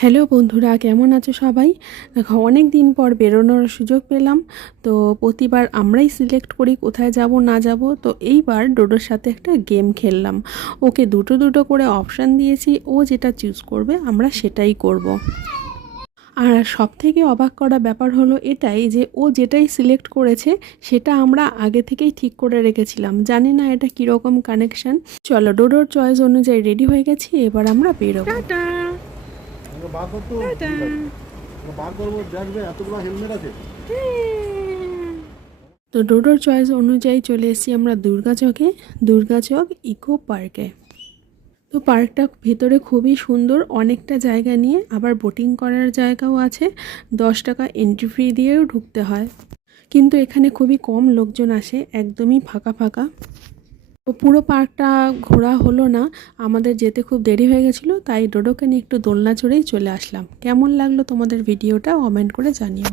Hello বন্ধুরা, কেমন আছো সবাই? দেখো, অনেক দিন পর বেরোনোর সুযোগ পেলাম। তো প্রতিবার আমরাই সিলেক্ট করি কোথায় যাব না যাব। তো এইবার ডোডোর সাথে একটা গেম খেললাম। ওকে দুটো দুটো করে অপশান দিয়েছি, ও যেটা চুজ করবে আমরা সেটাই করব। আর সবথেকে অবাক করা ব্যাপার হলো এটাই যে ও যেটাই সিলেক্ট করেছে সেটা আমরা আগে থেকেই ঠিক করে রেখেছিলাম। জানি না এটা কীরকম কানেকশন। চলো, ডোডোর চয়েস অনুযায়ী রেডি হয়ে গেছি, এবার আমরা বেরোবো। টাটা। তো ডোডোর চয়েস অনুযায়ী চলে এসেছি আমরা দুর্গাচক ইকো পার্কে। তো পার্কটা ভেতরে খুবই সুন্দর, অনেকটা জায়গা নিয়ে, আবার বোটিং করার জায়গাও আছে। 10 টাকা এন্ট্রি ফি দিয়েও ঢুকতে হয়, কিন্তু এখানে খুবই কম লোকজন আসে, একদমই ফাঁকা ফাঁকা। তো পুরো পার্কটা ঘোরা হলো না, আমাদের যেতে খুব দেরি হয়ে গেছিলো, তাই ডোডোকে নিয়ে একটু দোলনা চড়েই চলে আসলাম। কেমন লাগলো তোমাদের ভিডিওটা কমেন্ট করে জানিও।